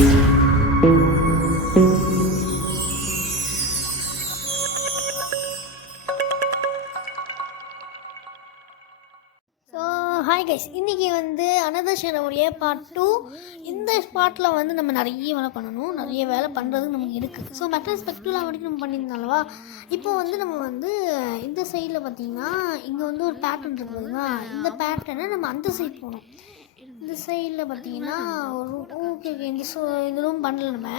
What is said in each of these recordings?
Hi guys, இன்றைக்கி வந்து another ஷேரோடைய part 2. இந்த பார்ட்டில் வந்து நம்ம நிறைய வேலை பண்ணணும், நிறைய வேலை பண்ணுறதுக்கு நமக்கு இருக்குது. ஸோ மெட்டல் ஸ்பெக்ட்ரலாம் வரைக்கும் நம்ம பண்ணியிருந்தாலவா. இப்போ வந்து நம்ம வந்து இந்த சைடில் பார்த்திங்கன்னா இங்கே வந்து ஒரு பேட்டர்ன் இருக்குது பார்த்தீங்களா. இந்த பேட்டர்னை நம்ம அந்த சைடு போகணும். இந்த சைடில் பார்த்தீங்கன்னா ஒரு ஓகே இந்த ரூம் பண்ணல. நம்ம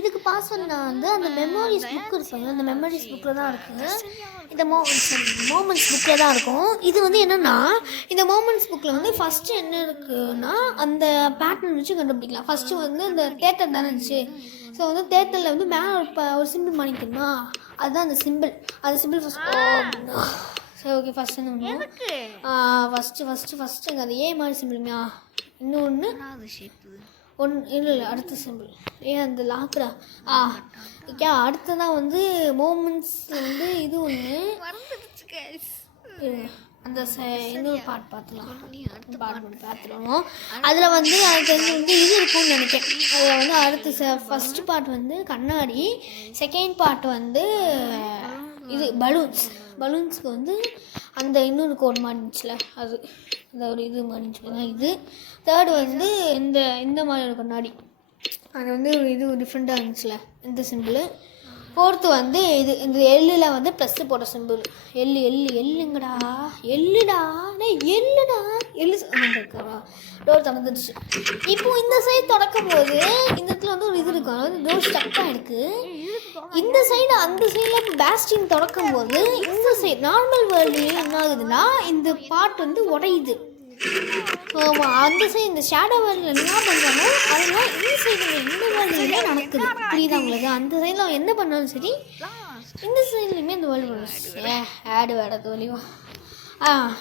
இதுக்கு பாஸ்வேர்ட் நான் வந்து அந்த மெமோரிஸ் புக் இருப்பாங்க, அந்த மெமரிஸ் புக்கில் தான் இருக்குது. இந்த மோமெண்ட்ஸ் புக்கில் தான் இருக்கும். இது வந்து என்னென்னா, இந்த மோமெண்ட்ஸ் புக்கில் வந்து ஃபஸ்ட்டு என்ன இருக்குன்னா அந்த பேட்டர்ன் வச்சு கண்டுபிடிக்கலாம். ஃபஸ்ட்டு வந்து இந்த தேட்டர் தானே இருந்துச்சு. ஸோ வந்து தேட்டரில் வந்து மேலே ஒரு சிம்பிள் மாணிக்கணுமா, அதுதான் அந்த சிம்பிள். அந்த சிம்பிள் ஃபஸ்ட் சரி ஓகே. ஃபஸ்ட்டு என்ன பண்ணுவோம், ஃபஸ்ட்டுங்க அது ஏ மாதிரி சிம்பிளுமையா. இன்னொன்று இல்லை அடுத்த சிம்பிள் அந்த லாக்ரா. ஓகே, அடுத்ததான் வந்து மோமெண்ட்ஸில் வந்து இது ஒன்று அந்த இன்னொரு பாட்டு பார்த்துருவோம். அதில் வந்து அதுக்கு வந்து இது இருக்கும்னு நினைக்கிறேன். அதில் வந்து அடுத்த ஃபஸ்ட்டு பார்ட் வந்து கண்ணாடி, செகண்ட் பார்ட் வந்து இது பலூன்ஸுக்கு வந்து அந்த இன்னொரு கோட் மாறிச்சுல, அது அந்த ஒரு இது மாறிச்சு இது. தேர்டு வந்து இந்த மாதிரி ஒரு கண்ணாடி, அது வந்து ஒரு இது டிஃப்ரெண்ட்டாக இருந்துச்சுல இந்த சிம்பிள். ஃபோர்த்து வந்து இது இந்த எல்லில் வந்து ப்ளஸ்ஸு போட்ட சிம்பிள். எள்ளுங்கடா இருக்கா டோர் திறந்துடுச்சு. இப்போ இந்த சைடு திறக்கும் போது இந்த இடத்துல வந்து ஒரு இது இருக்கும், அதாவது டோர் ஸ்டக்காக இருக்குது. இந்த சைடு அந்த சைடில் இப்போ பேஸ்டின் திறக்கும் போது இந்த சைடு நார்மல் வேர்ல்டுலேயும் என்ன ஆகுதுன்னா இந்த பார்ட் வந்து உடையுது. அந்த சைடு இந்த ஷேடோ வேர்ல்டில் என்ன பண்ணுறாங்க, அதெல்லாம் இந்த சைடு இந்த வேர்ல்டுலேயுமே நடக்குது. புரியுதா உங்களுக்கு? அந்த சைடில் என்ன பண்ணாலும் சரி, இந்த சைட்லேயுமே இந்த வேர்ல்டு ஆடு வேடது வழியும்.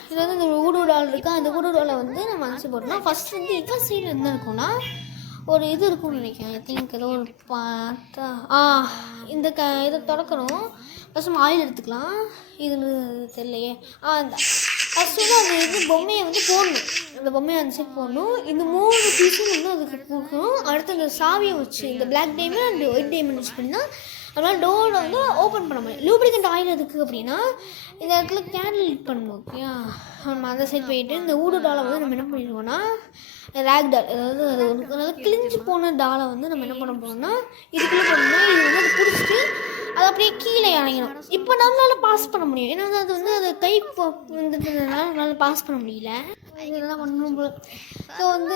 இது வந்து இந்த ஊடு டால் இருக்கா. அந்த ஊடு டாலை வந்து நம்ம அனுப்பிச்சு போட்டோம்னா ஃபஸ்ட் வந்து இந்த சைடு என்ன இருக்கும்னா ஒரு இது இருக்கும்னு நினைக்கிறேன். ஐ திங்க் ஏதோ ஒரு பார்த்தா இந்த இதை திறக்கணும். ஃபஸ்ட்டு ஆயில் எடுத்துக்கலாம். இது தெரியலையே. இந்த ஃபஸ்ட்டு வந்து அந்த இது பொம்மையை வந்து போடணும். அந்த பொம்மையை அந்த சைடு போடணும். இந்த 3 பீஸும் வந்து அதுக்கு கொடுக்கணும். அடுத்து அந்த சாவியை வச்சு இந்த black diamond and white diamond use பண்ணி தான் நம்மளால் டோரை வந்து ஓப்பன் பண்ண முடியும். லூப்ரிகண்ட் ஆயில் எதுக்கு அப்படின்னா இந்த இடத்துல கேண்டில் லிட் பண்ணணும். ஓகேயா, நம்ம அந்த சைட் போயிட்டு இந்த ஊடு டாலை வந்து நம்ம என்ன பண்ணிடுவோம்னா ரேக் டால், அதாவது அது ஒரு கிழிஞ்சு போன டாலை வந்து நம்ம என்ன பண்ண போகிறோம்னா இதுக்குள்ளே போனோம்னா இது வந்து அதை பிடிச்சிட்டு அது அப்படியே கீழே இறங்கணும். இப்போ நம்மளால் பாஸ் பண்ண முடியும். ஏன்னா அது வந்து அது கை வந்துட்டதுனால நம்மளால் பாஸ் பண்ண முடியல. இதெல்லாம் பண்ணணும் போல. ஸோ வந்து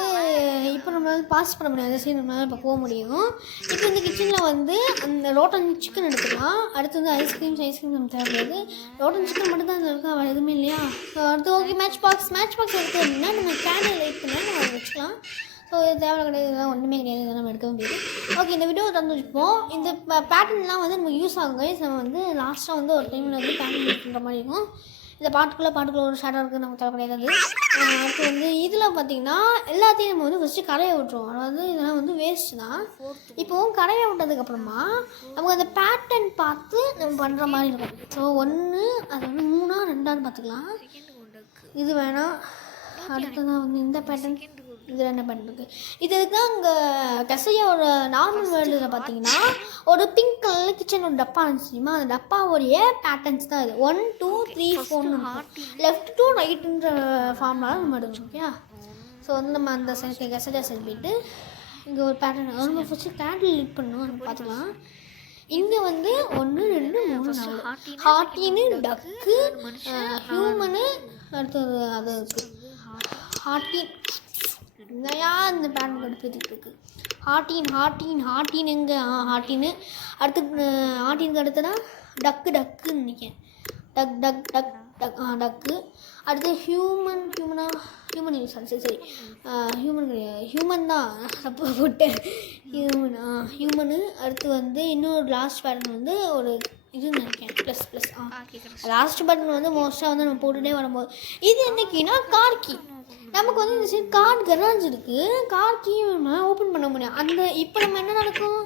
இப்போ நம்மளால் பாஸ் பண்ண முடியாது. சரி, நம்மளால் இப்போ போக முடியும். இப்போ இந்த கிச்சனில் வந்து அந்த ரோட்டன் சிக்கன் எடுத்துக்கலாம். அடுத்து வந்து ஐஸ்கிரீம் நம்ம தேவைப்படுது. ரோட்டன் சிக்கன் மட்டும் தான் இருக்கா, அவள் எதுவுமே இல்லையா. ஸோ அடுத்து ஓகே மேட்ச் பாக்ஸ் எடுத்து அப்படின்னா நம்ம கேண்டில் லைட் பண்ணால் நம்ம அதை வச்சுக்கலாம். ஸோ இது தேவை கிடையாது, இதெல்லாம் ஒன்றுமே கிடையாது, இதெல்லாம் நம்ம எடுக்க முடியாது. ஓகே, இந்த வீடியோ தந்து வச்சுப்போம். இந்த பேட்டர்ன்லாம் வந்து நமக்கு யூஸ் ஆகும் கைஸ். நம்ம வந்து லாஸ்ட்டாக வந்து ஒரு டைமில் வந்து பேட்டர்ன் யூஸ் பண்ணுற மாதிரி இருக்கும். இந்த பாட்டுக்குள்ளே ஒரு ஷேடாக இருக்குது, நமக்கு தேவை கிடையாது. அடுத்து வந்து இதில் பார்த்திங்கன்னா எல்லாத்தையும் நம்ம வந்து ஃபஸ்ட்டு கரையை விட்டுருவோம். அதாவது இதெல்லாம் வந்து வேஸ்ட்டு தான். இப்போது கரையை விட்டதுக்கப்புறமா நமக்கு அந்த பேட்டர்ன் பார்த்து நம்ம பண்ணுற மாதிரி இருக்கும். ஸோ 1 அது வந்து 3 2 பார்த்துக்கலாம். இது வேணாம். அடுத்ததான் வந்து இந்த பேட்டர்ன், இதில் என்ன பண்ணுறது, இதுக்கு அங்கே கசையோட நார்மல் வேர்ல்டில் பார்த்தீங்கன்னா ஒரு பிங்க் கலரில் கிச்சனோட டப்பா இருந்துச்சுமா. அந்த டப்பாவோடைய பேட்டர்ன்ஸ் தான் இது. 1 2 3 4 லெஃப்ட் டு ரைட்டுன்ற ஃபார்ம்லாம் நம்ம எடுக்கணும். ஓகே, ஸோ வந்து நம்ம அந்த சைடு கசையா சைடு போயிட்டு இங்கே ஒரு பேட்டர்ன் நம்ம ஃபஸ்ட்டு கேண்டில் லிட் பண்ணணும். நம்ம பார்த்துக்கலாம். இங்கே வந்து 1 2 3 4 ஹார்ட்டின்னு டக்கு ஹியூமனு அடுத்தது அது ஹார்ட்டின் நிறையா இந்த பேட்டர்ன் எடுத்துகிட்டு இருக்குது. ஹார்ட்டின் எங்கே ஹார்ட்டின்னு அடுத்து ஹார்ட்டினுக்கு அடுத்ததான் டக்குன்னு நினைக்கிறேன். டக்கு அடுத்து ஹியூமன் சரி ஹியூமன் கிடையாது, ஹியூமன் தான் தப்பு போட்டேன். ஹியூமனு அடுத்து வந்து இன்னொரு லாஸ்ட் பேட்டர்ன் வந்து ஒரு இது நினைக்கிறேன் ப்ளஸ் லாஸ்ட் பேட்டர்ன் வந்து மோஸ்ட்டாக வந்து நம்ம போட்டுகிட்டே வரும்போது இது என்னைக்குன்னா கார்கி. நமக்கு வந்து இந்த சைடு கார் கராஜ் இருக்குது, கார் கீ நம்ம ஓப்பன் பண்ண முடியும். அந்த இப்போ நம்ம என்ன நடக்கும்,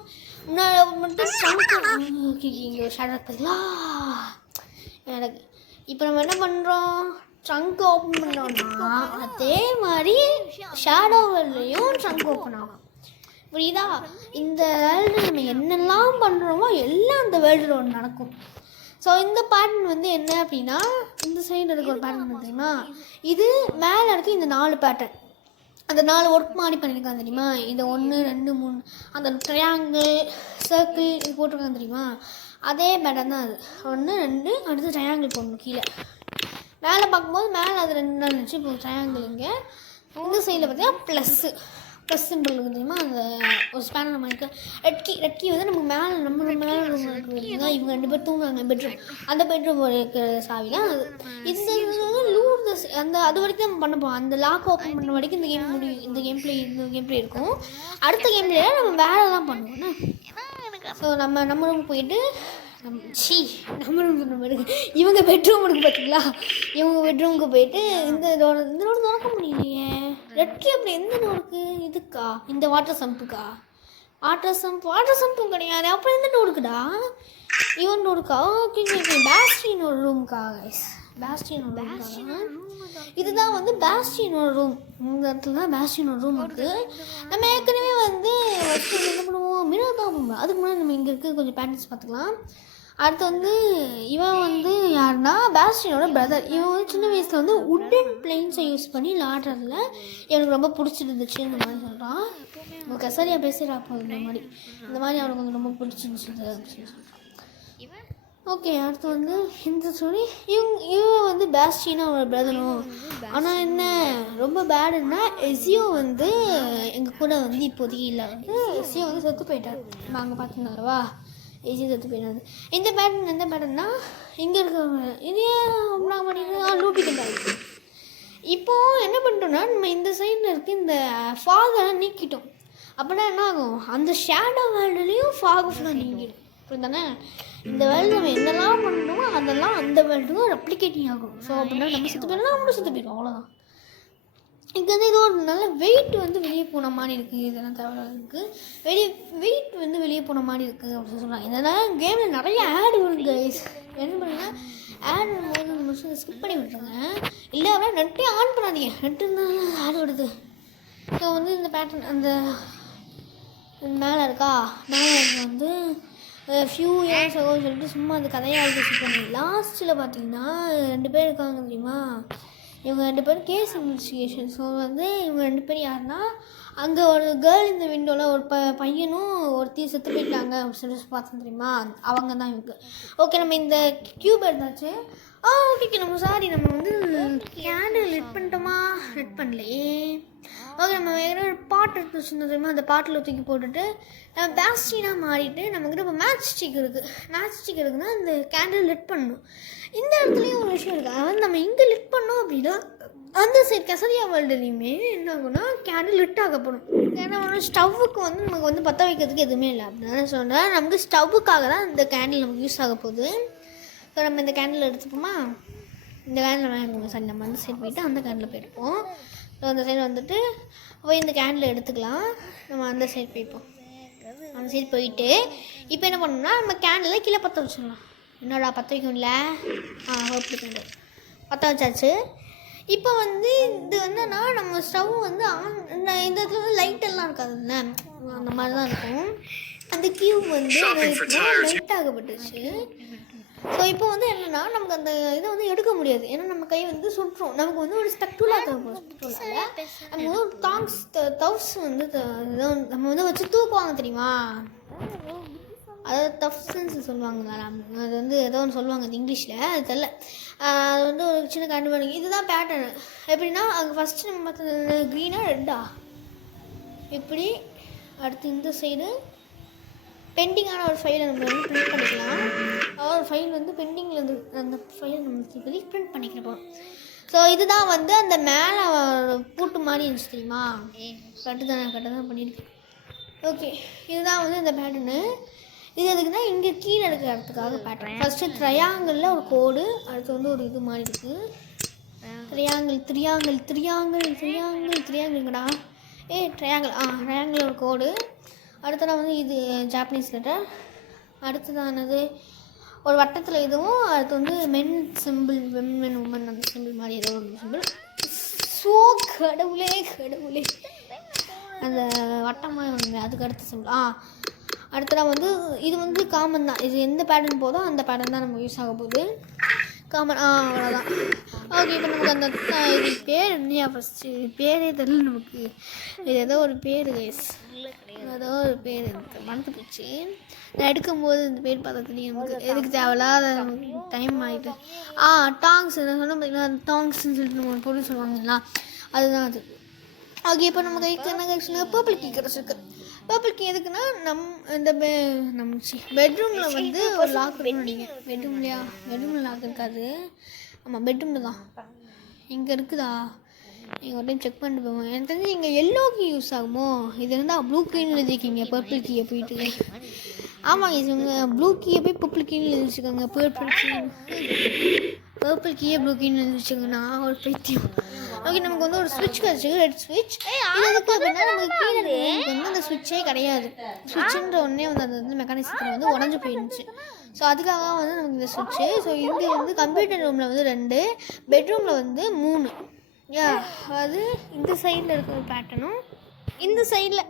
முன்னாடி மட்டும் இங்கே ஷேடோ பார்த்தீங்களா எனக்கு. இப்போ நம்ம என்ன பண்ணுறோம், ட்ரங்க் ஓப்பன் பண்ணுறோம்னா அதே மாதிரி ஷேடோவிலையும் ட்ரங்க் ஓப்பன் ஆகும். புரியுதா? இந்த வேர்ல்டு நம்ம என்னெல்லாம் பண்ணுறோமோ எல்லாம் அந்த வேர்ல்டில் ஒன்று நடக்கும். ஸோ இந்த பேட்டர்ன் வந்து என்ன அப்படின்னா, இந்த சைடு இருக்க ஒரு பேட்டர்ன் தெரியுமா, இது மேலே இருக்குது இந்த 4 பேட்டர்ன், அந்த 4 ஒர்க் மாதிரி பண்ணியிருக்காங்க தெரியுமா, இந்த 1 2 3 அந்த ட்ரையாங்கிள் சர்க்கிள் இது போட்டிருக்காங்க தெரியுமா, அதே பேட்டர்ன் தான் அது. 1 2 அடுத்து ட்ரையாங்கிள் போடணும் கீழே. மேலே பார்க்கும்போது மேலே அது 2 நாள் இருந்துச்சு, இப்போ ட்ரையாங்கிள். இங்கே இந்த சைடில் பார்த்தீங்கன்னா ப்ளஸ் சிம்பிள் இருக்குது தெரியுமா, அந்த ஒரு ஸ்பேனர் மாதிரி. ரெட் கீ வந்து நமக்கு மேலே நம்ம மேலே ரூம் இருக்குதுன்னா இவங்க 2 பேர் தூங்குறாங்க பெட்ரூம், அந்த பெட்ரூம் இருக்கிற சாவி தான் அது. இது வந்து லூர் அந்த அது வரைக்கும் நம்ம பண்ண போகிறோம். அந்த லாக் ஓப்பன் பண்ண வரைக்கும் இந்த கேம் முடியும். இந்த கேம் பிளே இருக்கும். அடுத்த கேம் பிளேயே நம்ம வேலைலாம் பண்ணுவோம்னா. ஸோ நம்ம ரூம் போயிட்டு நம்ம ரூம் இவங்க பெட்ரூம் இருக்குது பார்த்தீங்களா, இவங்க பெட்ரூமுக்கு போயிட்டு இந்த டோர் திறக்க முடியலையே. ரெட்கி அப்படி எந்த டோருக்கு? இதுக்கா, இந்த வாட்டர் வாட்டர் சம்பும் கிடையாது. அப்புறம் எந்த டோருக்குடா? இவன் டோருக்கா? ஓகே பேஸ்டினோட ரூம்க்கா கைஸ், பேஸ்டினோட இதுதான் வந்து பேஸ்டினோட ரூம். இந்த இடத்துல தான் பேஸ்டினோட ரூம் இருக்குது. நம்ம ஏற்கனவே வந்து என்ன பண்ணுவோம், மிரர் தான் பண்ணுவோம். அதுக்கு முன்னாடி நம்ம இங்கே இருக்க கொஞ்சம் பேட்டர்ன்ஸ் பார்த்துக்கலாம். அடுத்து வந்து இவன் வந்து யாருன்னா பேஸ்டினோட பிரதர். இவன் வந்து சின்ன வயசில் வந்து உட்டன் பிளேன்ஸை யூஸ் பண்ணி விளாடுறதுல எனக்கு ரொம்ப பிடிச்சிருந்துச்சு இந்த மாதிரி சொல்கிறான். உங்கள் கசரியாக பேசுகிறா போகுது இந்த மாதிரி அவனுக்கு வந்து ரொம்ப பிடிச்சிருந்துச்சு அப்படின்னு சொல்கிறான். ஓகே, அடுத்து வந்து இந்த சொல்லி இவன் வந்து பேஸ்டினா அவனோட பிரதரும். ஆனால் என்ன ரொம்ப பேடுன்னா, எசியோ வந்து எங்கள் கூட வந்து இப்போதைக்கு இல்லை. எசியோ வந்து செத்து போயிட்டார். நாங்கள் பார்த்துருந்தோம்லவா, எசியோ செத்து போயிட்டாரு. இந்த பேட்டன் எந்த பேட்டன்னா, இங்கே இருக்கிறவங்க இதே லூபிக்கிட்டாரு. இப்போது என்ன பண்ணிட்டோம்னா, நம்ம இந்த சைடில் இருக்க இந்த ஃபாகெல்லாம் நீக்கிட்டோம். அப்படின்னா என்ன ஆகும், அந்த ஷேடோ வேர்ல்டுலேயும் ஃபாக் ஃபுல்லாக நீங்கிடும். அப்படி தானே இந்த வேர்ல்டு நம்ம என்னெல்லாம் பண்ணணுமோ அதெல்லாம் அந்த வேர்ல்டுக்கும் ரெப்ளிகேட்டிங் ஆகும். ஸோ அப்படின்னா நம்ம சுற்று போயிடலாம், நம்மளும் சுற்று போயிடும், அவ்வளோதான். இங்கே வந்து இது ஒரு நல்ல வெயிட் வந்து வெளியே போன மாதிரி இருக்குது. இதெல்லாம் தவிர இருக்குது வெயிட் வந்து வெளியே போன மாதிரி இருக்குது அப்படின்னு சொல்கிறாங்க. இதெல்லாம் கேமில் நிறைய ஆட் வருது கைஸ். என்ன பண்ணுங்கள், ஆட் வரும்போது முடிச்சு ஸ்கிப் பண்ணி விட்டுருங்க. இல்லை அப்படின்னா நெட்டே ஆன் பண்ணாதீங்க, நெட்டு இருந்தாலும் ஆட் வருது. ஸோ வந்து இந்த பேட்டர்ன் அந்த மேலே இருக்கா, மேலே வந்து ஃபியூ இயர்ஸ் ஆகும் சொல்லிட்டு சும்மா அந்த கதையாக வச்சுருக்காங்க. லாஸ்ட்டில் பார்த்தீங்கன்னா 2 பேர் இருக்காங்க தெரியுமா, இவங்க 2 பேரும் கேஸ் இன்வெஸ்டிகேஷன். ஸோ வந்து இவங்க 2 பேர் யாருன்னா, அங்கே ஒரு கேர்ள் இந்த விண்டோவில் ஒரு பையனும் ஒருத்தி செத்து போயிட்டாங்க அப்படின்னு சொல்லிட்டு பார்த்தோம் தெரியுமா, அவங்க தான் இவங்க. ஓகே, நம்ம இந்த கியூப் எடுத்தாச்சு. ஓகே நம்ம நம்ம வந்து கேண்டில் லிட் பண்ணிட்டோமா, லிட் பண்ணலையே. ஓகே, நம்ம வேறு ஒரு பாட் எடுத்து வச்சுருந்தோம் தெரியுமா, அந்த பாட்டில் தூக்கி போட்டுட்டு நம்ம பேஸ்டினாக மாறிட்டு நம்மக்கிட்ட இப்போ மேட்ச் ஸ்டிக் இருக்குதுன்னா இந்த கேண்டில் லிட் பண்ணணும். இந்த இடத்துலையும் ஒரு விஷயம் இருக்குது. அதாவது நம்ம இங்கே லிட் பண்ணோம் அப்படின்னா அந்த சைடு கசரியா வேர்ல்டுலேயுமே என்ன ஆகும்னா கேண்டில் லிட் ஆகப்படும். ஏன்னா ஸ்டவ்வுக்கு வந்து நமக்கு வந்து பற்ற வைக்கிறதுக்கு எதுவுமே இல்லை அப்படின்னு சொன்னால், நமக்கு ஸ்டவ்வுக்காக தான் இந்த கேண்டில் நமக்கு யூஸ் ஆக போகுது. ஸோ நம்ம இந்த கேண்டில் எடுத்துப்போமா, இந்த கேண்டில் வாங்கிக்கோங்க. சரி, நம்ம அந்த சைடு போயிட்டு அந்த கேண்டில் போயிருப்போம். ஸோ அந்த சைடு வந்துட்டு போய் இந்த கேண்டில் எடுத்துக்கலாம். நம்ம அந்த சைடு போய்ப்போம். அந்த சைடு போயிட்டு இப்போ என்ன பண்ணணும்னா, நம்ம கேண்டில் கீழே பற்ற வச்சிடலாம். என்னடா பற்ற வைக்கும்ல, ஹோப்லி கேண்டில் பற்ற வச்சாச்சு. இப்போ வந்து இது என்னன்னா, நம்ம ஸ்டவ் வந்து இந்த இடத்துல வந்து லைட்டெல்லாம் இருக்காதுல்ல, அந்த மாதிரி தான் இருக்கும். அந்த கியூப் வந்து லைட் ஆகப்பட்டுச்சு. ஸோ இப்போ வந்து என்னென்னா, நமக்கு அந்த இதை வந்து எடுக்க முடியாது. ஏன்னா நம்ம கை வந்து சுட்டுரும். நமக்கு வந்து ஒரு ஸ்பெக்டூலா தேவைப்படும். ஸ்பெக்டூலாவில் நம்ம வந்து ஒரு தவ்ஸ் வந்து நம்ம வந்து வச்சு தூக்குவாங்க தெரியுமா, அதாவது தஃப்ஸ்ன்னு சொல்லுவாங்க. அது வந்து ஏதோ ஒன்று சொல்லுவாங்க இங்கிலீஷில், அது தெரியல. அது வந்து ஒரு சின்ன கண்டுபிடி. இதுதான் பேட்டர்னு. எப்படின்னா, அங்கே ஃபஸ்ட்டு நம்ம பார்த்து க்ரீனாக ரெட்டா இப்படி, அடுத்து இந்த சைடு பெண்டிங்கான ஒரு ஃபைலை நம்ம வந்து ப்ரிண்ட் பண்ணிக்கலாம். ஒரு ஃபைல் வந்து பெண்டிங்கில் வந்து அந்த ஃபைலை நம்ம திருப்பி ப்ரிண்ட் பண்ணிக்கிறோம். ஸோ இதுதான் வந்து அந்த மேலே பூட்டு மாதிரி இருந்துச்சு தெரியுமா, கட்டு தான் பண்ணியிருக்கேன். ஓகே, இதுதான் வந்து இந்த பேட்டர்னு. இது எதுக்குன்னா, இங்கே கீழே எடுக்கிறதுக்காக பேட்டர்ன். ஃபஸ்ட்டு ட்ரையாங்கிளில் ஒரு கோடு, அடுத்து வந்து ஒரு இது மாதிரி இருக்குது. ட்ரையாங்கிள்ங்கடா ட்ரையாங்கிள் ஒரு கோடு. அடுத்ததான் வந்து இது ஜாப்பனீஸ் லெட்டர். அடுத்ததானது ஒரு வட்டத்தில் இதுவும், அடுத்து வந்து மென் சிம்பிள், விமன் உமன் அந்த சிம்பிள் மாதிரி ஏதோ ஒரு சிம்பிள். ஸோ கடவுளே அந்த வட்டமாக ஒன்று அதுக்கு அடுத்த சிம்பிள். அடுத்ததான் வந்து இது வந்து காமன் தான். இது எந்த பேட்டர்ன் போதோ அந்த பேட்டர்ன் தான் நமக்கு யூஸ் ஆக போகுது. காமன் அவ்வளோதான். ஓகே, இப்போ நமக்கு அந்த இது பேர் என்னையா ஃபஸ்ட்டு பேரே தெரியல நமக்கு. இது ஏதோ ஒரு பேர் கைஸ், ஏதோ ஒரு பேர் எனக்கு மறந்து போச்சு. நான் எடுக்கும்போது இந்த பேர் பார்த்தா தெரியும் நமக்கு. எதுக்கு தேவையில்லாத டைம் ஆகிட்டு. டாங்ஸ் என்ன சொன்னால் பார்த்தீங்கன்னா டாங்ஸ்ன்னு சொல்லிட்டு நம்ம பொருள் சொல்லுவாங்களா, அதுதான் அது. ஓகே, இப்போ நம்ம கைக்கு என்ன கைச்சுன்னா பர்பிள் கீ கிடச்சிருக்கு. பர்பிள் கீ எதுக்குன்னா இந்த பெட்ரூமில் வந்து ஒரு லாக் இருக்குன்னு நினைக்கிறேன். பெட்ரூமில் லாக் இருக்காது. ஆமாம், பெட்ரூமில் தான். இங்கே இருக்குதா, நீங்கள் ஒரு டைம் செக் பண்ணிட்டு போவோம். எனக்கு தெரிஞ்சு இங்கே எல்லோ கீ யூஸ் ஆகுமோ. இது இருந்தால் ப்ளூ கீன்னு எழுதிருக்கீங்க, பர்பிள் கீயை போயிட்டு. ஆமாங்க, இவங்க ப்ளூ கீயை போய் பர்பிள் கீன்னு எழுதி வச்சுக்கோங்க. பர்பிள் கீயை ப்ளூ கீன்னு எழுதி வச்சுக்கோங்க. நான் ஒரு பைத்தியம். ஓகே, நமக்கு வந்து ஒரு ஸ்விட்ச் கிடச்சிருக்கு, ரெட் ஸ்விட்ச். இதுக்கு அப்படின்னா நமக்கு கீழே வந்து அந்த ஸ்விட்சே கிடையாது. ஸ்விட்சுன்ற ஒன்றே வந்து அது வந்து மெக்கானிசத்தில் வந்து உடஞ்சி போயிருந்துச்சு. ஸோ அதுக்காக வந்து நமக்கு இந்த ஸ்விட்சு. ஸோ இங்கே வந்து கம்ப்யூட்டர் ரூமில் வந்து 2, பெட்ரூமில் வந்து 3. அது இந்த சைடில் இருக்கிற பேட்டர்னும் இந்த சைடில்.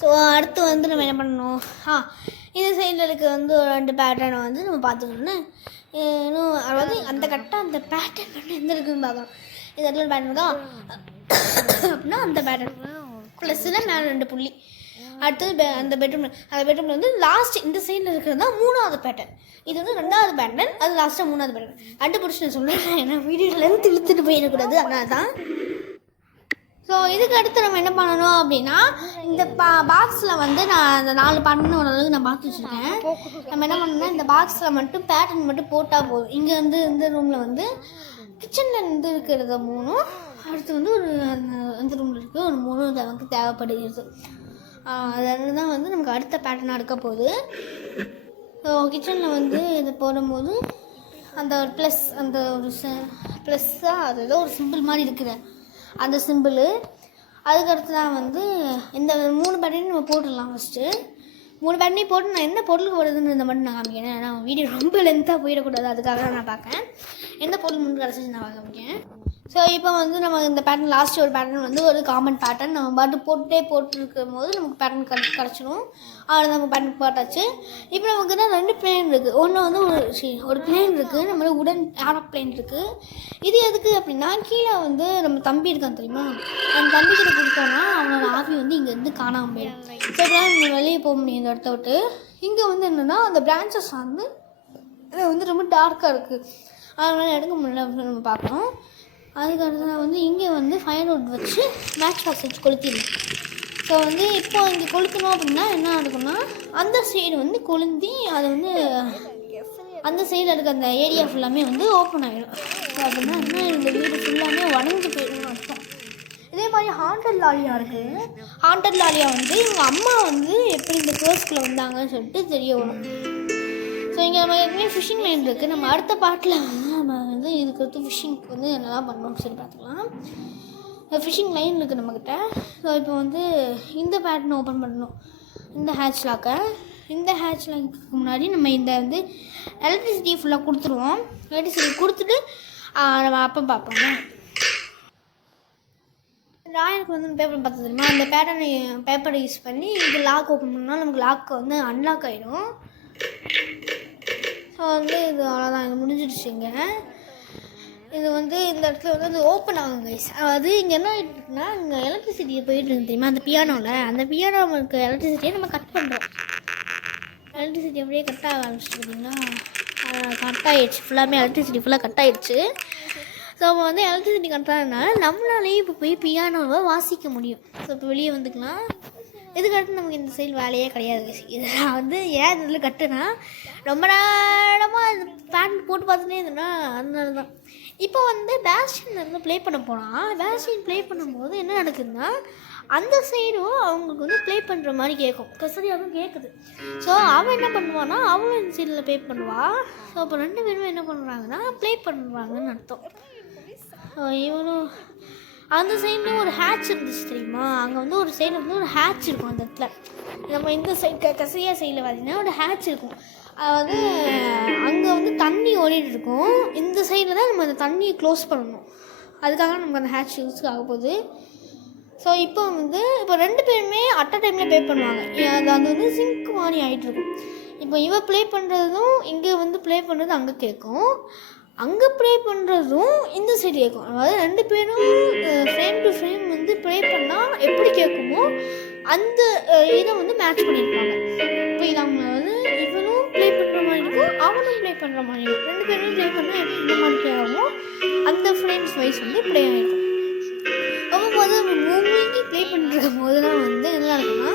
ஸோ அடுத்து வந்து நம்ம என்ன பண்ணணும், இந்த சைடில் இருக்க வந்து ஒரு 2 பேட்டர்னை வந்து நம்ம பார்த்துக்கணுன்னு இன்னும். அதாவது அந்த கரெக்டாக அந்த பேட்டர்ன் வந்து எந்த இருக்குதுன்னு பார்க்கணும். இந்த இடத்துல பேட்டர்ன் இருக்கா அப்படின்னா அந்த பேட்டர்ன் ப்ளஸ்ஸில் மேலே 2 புள்ளி. அடுத்தது அந்த பெட்ரூமில் வந்து லாஸ்ட் இந்த சைடில் இருக்கிறது தான் 3வது பேட்டர்ன். இது வந்து 2வது பேட்டர்ன், அது லாஸ்ட்டாக 3வது பேட்டர்ன். கண்டுபிடிச்சி நான் சொல்கிறேன், ஏன்னா வீடியோலேருந்து இழுத்துட்டு போயிடக்கூடாது, அதனால தான். ஸோ இதுக்கு அடுத்து நம்ம என்ன பண்ணணும் அப்படின்னா, இந்த பாக்ஸில் வந்து நான் அந்த 4 பேட்டர்னு ஓரளவுக்கு நான் பார்த்து வச்சுருக்கேன். நம்ம என்ன பண்ணணும்னா இந்த பாக்ஸில் மட்டும் பேட்டர்ன் மட்டும் போட்டால் போதும். இங்கே வந்து இந்த ரூமில் வந்து கிச்சனில் இருந்து இருக்கிறத 3, அடுத்து வந்து ஒரு அந்த ரூமில் இருக்க ஒரு 3 நமக்கு தேவைப்படுகிறது. அதனால தான் வந்து நமக்கு அடுத்த பேட்டர்னாக இருக்க போகுது. ஸோ கிச்சனில் வந்து இதை போடும்போது அந்த ஒரு ப்ளஸ், அந்த ஒரு ப்ளஸ்ஸாக அது ஏதோ ஒரு சிம்பிள் மாதிரி இருக்கிற அந்த சிம்பிள். அதுக்கடுத்து தான் வந்து இந்த 3 பேட்டர்னையும் நம்ம போட்டுடலாம். ஃபஸ்ட்டு 3 பேட்டர்னையும் போட்டு நான் என்ன பொருளுக்கு வருதுன்னு இந்த மட்டும் நான் காமிக்கிறேன். ஏன்னா வீடியோ ரொம்ப லென்த்தாக போயிடக்கூடாது, அதுக்காக தான் நான் பார்க்கேன் எந்த பொருள் முன் கிடச்சிச்சு நான் காமிக்கேன். ஸோ இப்போ வந்து நம்ம இந்த பேட்டர்ன் லாஸ்ட் ஒரு பேட்டர்ன் வந்து ஒரு காமன் பேட்டர்ன் நம்ம பாட்டு போட்டுருக்கும் போது நமக்கு பேட்டர்ன் கிடச்சிடும். அதில் நம்ம பேட்டர்ன் போட்டாச்சு. இப்போ நமக்கு தான் 2 பிளேன் இருக்குது. ஒன்று வந்து ஒரு பிளேன் இருக்குது, நம்ம உடன் ஏரோப்ளேன் இருக்குது. இது எதுக்கு அப்படின்னா, கீழே வந்து நம்ம தம்பி இருக்கான் தெரியுமா, அந்த தம்பிக்கிட்ட கொடுத்தோன்னா அவனோட ஆவி வந்து இங்கேருந்து காணாமல் போயிடும். ஸோ இப்போலாம் நம்ம வெளியே போக முடியும் இந்த இடத்த விட்டு. இங்கே வந்து என்னென்னா அந்த பிரான்ச்சஸ் வந்து இது வந்து ரொம்ப டார்க்காக இருக்குது, அதனால் எடுக்க முடியல அப்படின்னு நம்ம பார்க்கணும். அதுக்கடுத்து நான் வந்து இங்கே வந்து ஃபயர்வுட் வச்சு மேட்ச் பாக்ஸ் வச்சு கொளுத்திடணும். ஸோ வந்து இப்போ இங்கே கொளுத்தணும் அப்படின்னா என்ன நடக்கும்னா, அந்த சைடு வந்து கொளுந்தி அது வந்து அந்த சைடில் இருக்க அந்த ஏரியா ஃபுல்லாமே வந்து ஓப்பன் ஆகிடும். ஸோ அப்படின்னா என்ன, இந்த வீடு ஃபுல்லாமே உடஞ்சி போயிடணும்னு அர்த்தம். இதே மாதிரி ஹாண்டட் லாலியா இருக்குது. ஹாண்டட் லாலியா வந்து இவங்க அம்மா வந்து எப்படி இந்த கேர்ஸ்குள்ளே வந்தாங்கன்னு சொல்லிட்டு தெரிய வரும். ஸோ இங்கே நம்ம ஏற்கனவே ஃபிஷிங் லைன் இருக்குது. நம்ம அடுத்த பாட்டில் வந்து நம்ம வந்து இதுக்கு அடுத்து ஃபிஷிங்க்கு வந்து என்னெல்லாம் பண்ணணும்னு சொல்லி பார்த்துக்கலாம். ஃபிஷிங் லைன் இருக்குது நம்மக்கிட்ட. ஸோ இப்போ வந்து இந்த பேட்டர்னை ஓப்பன் பண்ணணும், இந்த ஹேட்ச் லாக்கை. இந்த ஹேட்ச் லாக்கு முன்னாடி நம்ம இந்த வந்து எலக்ட்ரிசிட்டி ஃபுல்லாக கொடுத்துருவோம். எலக்ட்ரிசிட்டி கொடுத்துட்டு நம்ம அப்போ பார்ப்போங்க. ராயனுக்கு வந்து பேப்பர் பார்த்து தெரியுமா, அந்த பேப்பரை யூஸ் பண்ணி இது லாக் ஓப்பன் பண்ணால் நமக்கு லாக் வந்து அன்லாக் ஆகிடும். ஸோ வந்து இது அவ்வளோதான், இது முடிஞ்சிடுச்சுங்க. இது வந்து இந்த இடத்துல வந்து அது ஓப்பன் ஆகும் கைஸ். அது இங்கே என்ன ஆகிட்டு இருக்குன்னா, இங்கே எலக்ட்ரிசிட்டியை போயிட்டு இருக்கு தெரியுமா, அந்த பியானோவில் அந்த பியானோவில் இருக்க எலக்ட்ரிசிட்டியை நம்ம கட் பண்ணுறோம். எலக்ட்ரிசிட்டி அப்படியே கட் ஆக ஆரம்பிச்சிட்டு பார்த்தீங்கன்னா கட் ஆகிடுச்சு, ஃபுல்லாமே எலக்ட்ரிசிட்டி ஃபுல்லாக கட் ஆகிடுச்சு. ஸோ நம்ம வந்து எலக்ட்ரிசிட்டி கட் ஆகிறதுனால நம்மளாலேயே இப்போ போய் பியானோவை வாசிக்க முடியும். ஸோ இப்போ வெளியே வந்துக்கலாம். இதுக்கடுத்து நமக்கு இந்த சைடு வேலையே கிடையாது. இதை நான் வந்து ஏன் இதில் கட்டுனா, ரொம்ப நேரமாக இது பேண்ட் போட்டு பார்த்துட்டே இருந்தேன்னா அதனால தான். இப்போ வந்து பேஸ்டின் வந்து ப்ளே பண்ண போனால், பேஸ்டின் ப்ளே பண்ணும்போது என்ன நடக்குதுன்னா, அந்த சைடும் அவங்களுக்கு வந்து ப்ளே பண்ணுற மாதிரி கேட்கும், கசரியாகவும் கேட்குது. ஸோ அவன் என்ன பண்ணுவான்னா, அவளும் இந்த சைடில் ப்ளே பண்ணுவாள். ஸோ அப்போ 2 பேரும் என்ன பண்ணுறாங்கன்னா ப்ளே பண்ணுறாங்கன்னு அர்த்தம். இவனும் அந்த சைட்லேயும் ஒரு ஹேட்ச் இருந்துச்சு தெரியுமா, அங்கே வந்து ஒரு சைடில் வந்து ஒரு ஹேட்ச் இருக்கும். அந்த இடத்துல நம்ம இந்த சைடு கசையா சைடில் பார்த்திங்கன்னா ஒரு ஹேட்ச் இருக்கும். அது வந்து அங்கே வந்து தண்ணி ஓடிட்டு இருக்கும். இந்த சைடில் தான் நம்ம அந்த தண்ணியை க்ளோஸ் பண்ணணும். அதுக்காக நமக்கு அந்த ஹேட்ச் யூஸ் ஆக போகுது. ஸோ இப்போ வந்து இப்போ 2 பேருமே அட் அ டைமில் ப்ளே பண்ணுவாங்க. அது வந்து சிங்க் மாதிரி ஆகிட்டுருக்கும். இப்போ இவன் ப்ளே பண்ணுறதும் இங்கே வந்து ப்ளே பண்ணுறதும் அங்கே கேட்கும், அங்கே ப்ளே பண்ணுறதும் இந்த சைடு கேட்கும். அதாவது 2 பேரும் ஃப்ரேம் டு ஃப்ரேம் வந்து ப்ளே பண்ணால் எப்படி கேட்குமோ அந்த இதை வந்து மேட்ச் பண்ணியிருப்பாங்க. இப்போ இது அவங்க வந்து இவனும் ப்ளே பண்ணுற மாதிரி இருக்கும், அவனும் ப்ளே பண்ணுற மாதிரி இருக்கும். 2 பேருமே ப்ளே பண்ணால் எப்படி இந்த மாதிரி ப்ளே ஆகும், அந்த ஃப்ரேம்ஸ் வைஸ் வந்து ப்ளே ஆகிருக்கும். அப்போது மூவிக்கு ப்ளே பண்ணிருக்கும் போதெல்லாம் வந்து என்ன இருக்குன்னா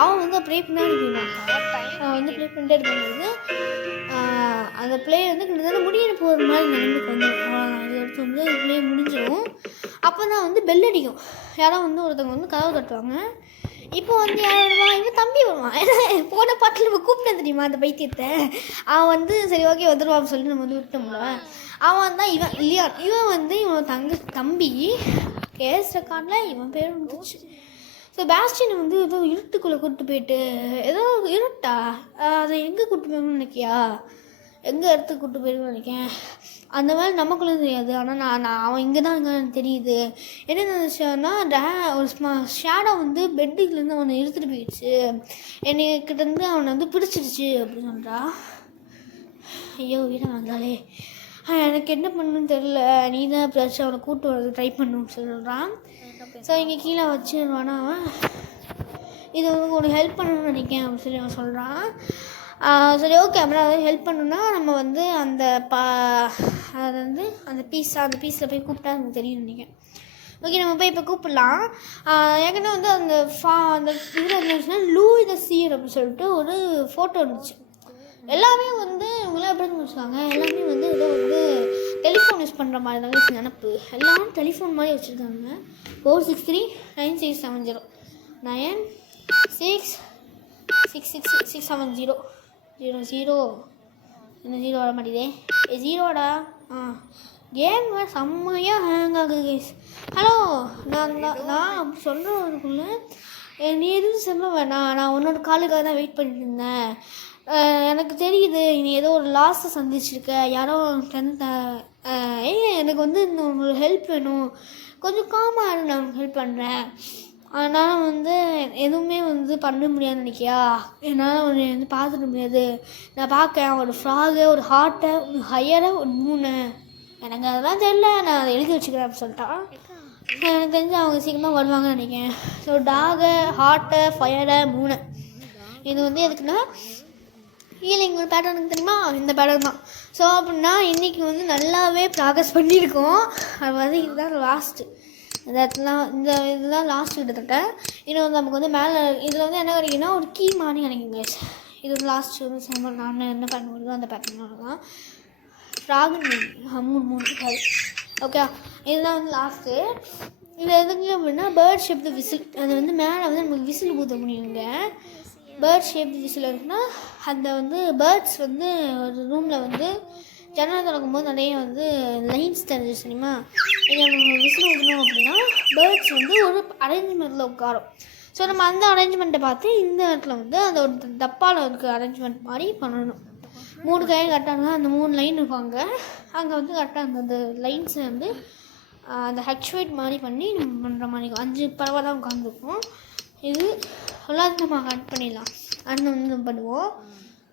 அவன் வந்து ப்ளே பண்ணாடி போயிடுவான். அவன் வந்து ப்ளே பண்ணிட்டே இருக்கும்போது அந்த ப்ளே வந்து கிட்டத்தட்ட முடிய போகிற மாதிரி நிலைமைக்கு வந்துடும். இது எடுத்து வந்து ப்ளே முடிஞ்சிடும். அப்போ தான் வந்து பெல் அடிக்கும். யாரும் வந்து ஒருத்தவங்க வந்து கதவு தட்டுவாங்க. இப்போ வந்து யார் வருவான், இவன் தம்பி வருவான். போன பாட்டில் நம்ம கூப்பிட்டேன் தெரியுமா அந்த பைத்தியத்தை. அவன் வந்து சரி ஓகே வந்துடுவான்னு சொல்லிட்டு நம்ம வந்து விட்டோம்ல. அவன் தான் இவன் இல்லையா, இவன் வந்து இவன் தம்பி கேஸ் ரெக்கார்டில் இவன் பேர் வந்துச்சு. ஸோ பேஸ்டினை வந்து ஏதோ இருட்டுக்குள்ளே கூப்பிட்டு போயிட்டு ஏதோ இருட்டா அதை எங்கே கூப்பிட்டு போயணும்னு நினைக்கியா, எங்கே இடத்துக்கு கூப்பிட்டு போயிருன்னு நினைக்கேன். அந்த மாதிரி நமக்குள்ளே தெரியாது. ஆனால் நான் அவன் இங்கே தான் இருக்கான்னு தெரியுது. என்ன நினச்சேன்னா ஒரு ஷேடோ வந்து பெட்டுலேருந்து அவனை இழுத்துட்டு போயிடுச்சு, என்னைக்கிட்டேருந்து அவனை வந்து பிடிச்சிருச்சு அப்படின்னு சொல்கிறா. ஐயோ வீட வந்தாலே எனக்கு என்ன பண்ணணுன்னு தெரில, நீ தான் எப்படியாச்சும் அவனை கூப்பிட்டு வரது ட்ரை பண்ணணும்னு சொல்கிறான். ஸோ இங்கே கீழே வச்சுருவானா அவன், இது வந்து உனக்கு ஹெல்ப் பண்ணணும்னு நினைக்கிறேன் அப்படின்னு சொல்லி அவன் சொல்கிறான். சரி ஓகே அப்புறம் அதை ஹெல்ப் பண்ணணுன்னா நம்ம வந்து அதை வந்து அந்த பீஸில் போய் கூப்பிட்டா எனக்கு தெரியும்னு நினைக்கிறேன். ஓகே நம்ம போய் இப்போ கூப்பிடலாம். ஏற்கனவே வந்து அந்த இதில் இருந்துச்சுன்னா லூ த சீர் அப்படின்னு சொல்லிட்டு ஒரு ஃபோட்டோ இருந்துச்சு. எல்லாமே வந்து இவங்களாம் எப்படி வச்சுருக்காங்க, எல்லாமே வந்து ஏதோ வந்து டெலிஃபோன் யூஸ் பண்ணுற மாதிரி தான் நினப்பு, எல்லாம் டெலிஃபோன் மாதிரி வச்சுருக்காங்க. 4639670 9666670 00 இந்த 0 வர மாட்டேதே, 0டா. கேம் செம்மையாக ஹேங் ஆகுது கைஸ். ஹலோ நான் அப்படி சொல்கிறதுக்குள்ளே நீ எதுவும் சொல்ல வேணாம், நான் உன்னோட காலுக்காக தான் வெயிட் பண்ணிட்டு இருந்தேன். எனக்கு தெரியுது நீ ஏதோ ஒரு லாஸை சந்திச்சிருக்க, யாரோ எனக்கு வந்து இந்த ஒரு ஹெல்ப் வேணும், கொஞ்சம் காமாக நான் ஹெல்ப் பண்ணுறேன். அதனால் வந்து எதுவுமே வந்து பண்ண முடியாதுன்னு நினைக்கியா, என்னால் ஒரு வந்து பார்த்துக்க முடியாது. நான் பார்க்கேன் ஒரு ஃப்ராகு, ஒரு ஹார்ட்டை, ஒரு ஹையரை, ஒரு 3 எனக்கு அதெல்லாம் தெரியல, நான் அதை எழுதி வச்சுக்கிறேன் அப்படின்னு சொல்லிட்டான். எனக்கு தெரிஞ்சு அவங்க சீக்கிரமாக வருவாங்கன்னு நினைக்கிறேன். ஸோ டாகை, ஹார்ட்டை, ஃபயரை 3 இது வந்து எதுக்குன்னா ஹீலிங் ஒரு பேட்டர்னுக்கு தெரியுமா, இந்த பேட்டர்ன் தான். ஸோ அப்படின்னா இன்றைக்கி வந்து நல்லாவே ப்ராக்ரஸ் பண்ணியிருக்கோம். அது வந்து இதுதான் லாஸ்ட்டு, இந்த இதுதான் லாஸ்ட் கிட்டத்தட்ட. இன்னும் வந்து நமக்கு வந்து மேலே இதில் வந்து என்ன கிடைக்குன்னா ஒரு கீ மாதிரி கிடைக்குங்க. இது வந்து லாஸ்ட்டு வந்து சம்பர் நான் என்ன பண்ண முடியுதோ அந்த பேட்டர்னோட தான் ஃப்ராகு 3 ஓகே. இதுதான் வந்து லாஸ்ட்டு. இது எதுக்கு அப்படின்னா பேர்ட் ஷேப் த விசில், அது வந்து மேலே வந்து நமக்கு விசில் ஊற்ற முடியுங்க. பேர்ட் ஷேப் விசில் இருக்குன்னா அந்த வந்து பேர்ட்ஸ் வந்து ஒரு ரூமில் வந்து ஜன்னல் திறக்கும் போது நிறைய வந்து லைன்ஸ் தெரிஞ்சு தெரியுமா. இங்கே நம்ம விசில் ஊற்றணும் அப்படின்னா பேர்ட்ஸ் வந்து ஒரு அரேஞ்ச்மெண்ட்டில் உட்காரும். ஸோ நம்ம அந்த அரேஞ்ச்மெண்ட்டை பார்த்து இந்த இடத்துல வந்து அந்த ஒரு டப்பாவில் இருக்க அரேஞ்ச்மெண்ட் மாதிரி பண்ணணும். 3 கை கரெக்டாக அந்த 3 லைன் இருப்பாங்க. அங்கே வந்து கரெக்டாக அந்த லைன்ஸை வந்து அந்த ஹெச்வைட் மாதிரி பண்ணி நம்ம பண்ணுற மாதிரி 5 பறவை தான் உட்காந்துருக்கும். இது எல்லாத்தையும் நம்ம கட் பண்ணிடலாம். அந்த வந்து பண்ணுவோம்.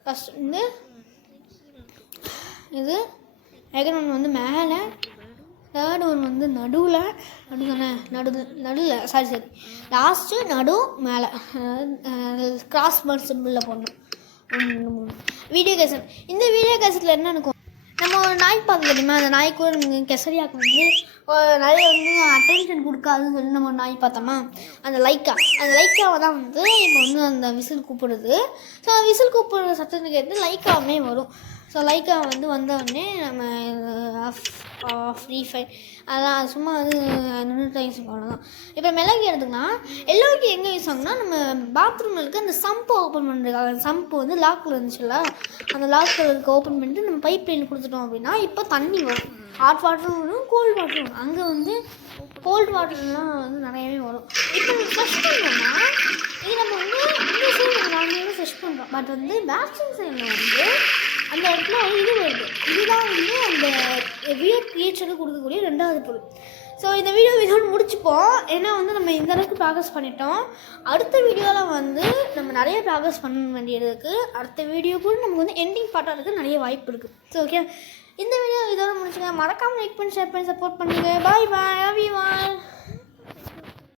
ஃபஸ்ட் வந்து இது செகண்ட் ஒன்று வந்து மேலே, தேர்ட் ஒன்று வந்து நடுவில் சாரி லாஸ்ட்டு நடு மேலே கிராஸ் மார்க் சிம்பிளில் போடணும். 3 வீடியோ கேசட். இந்த வீடியோ கேசட்டில் என்ன இருக்கும், நம்ம ஒரு நாய் பார்க்க தெரியுமா, அந்த நாய்க்கு கூட கெசரியாவுக்கு வந்து நிறைய வந்து அட்டென்ஷன் கொடுக்காதுன்னு சொல்லி நம்ம ஒரு நாய் பார்த்தோமா, அந்த லைக்காவை தான் வந்து இப்போ வந்து அந்த விசில் கூப்பிடுது. ஸோ விசில் கூப்பிடுற சத்தத்துக்கு ஏற்று லைக்காவுமே வரும். ஸோ லைக்காவை வந்து வந்தவுடனே நம்ம ஃப்ரீ ஃபயர் அதெல்லாம் சும்மா வந்து நின்று யூஸ் பண்ணலாம். இப்போ மிளகு எடுத்துக்கினா எல்லோருக்கும் எங்கே யூஸ் ஆகுனா, நம்ம பாத்ரூமில் இருக்க அந்த சம்பை ஓப்பன் பண்ணுறதுக்காக. அந்த சம்பு வந்து லாக்கில் இருந்துச்சுல்ல, அந்த லாக்கில் இருக்க ஓப்பன் பண்ணிட்டு நம்ம பைப் லைன் கொடுத்துட்டோம் அப்படின்னா இப்போ தண்ணி வரும். ஹாட் வாட்டரும் வரும், கோல்டு வாட்டரும் வரும். அங்கே வந்து கோல்டு வாட்டர்லாம் வந்து நிறையவே வரும். இப்போ ஃப்ரெஷ் பண்ணோம்னா இது நம்ம வந்து இந்த சைடு நாங்கள் ஃப்ரெஷ் பண்ணுறோம். பட் வந்து பேக்ஸிங் சைடில் வந்து அந்த இடத்துல இது வருது. இதுதான் வந்து அந்த வியர் கிரியேச்சருக்கு கொடுக்கக்கூடிய 2வது பொருள். ஸோ இந்த வீடியோ முடிச்சுப்போம். ஏன்னா வந்து நம்ம இந்த அளவுக்கு ப்ராக்ரஸ் பண்ணிட்டோம். அடுத்த வீடியோவில் வந்து நம்ம நிறைய ப்ராக்ரஸ் பண்ண வேண்டியது இருக்குது. அடுத்த வீடியோ கூட நமக்கு வந்து எண்டிங் பார்ட்டாக இருக்குது, நிறைய வாய்ப்பு இருக்குது. ஸோ ஓகே, இந்த வீடியோ இதோட முடிச்சுங்க. மறக்காமல் லைக் பண்ணி ஷேர் பண்ணி சப்போர்ட் பண்ணுங்கள். பாய் பாய், லவ் யூ ஆல்.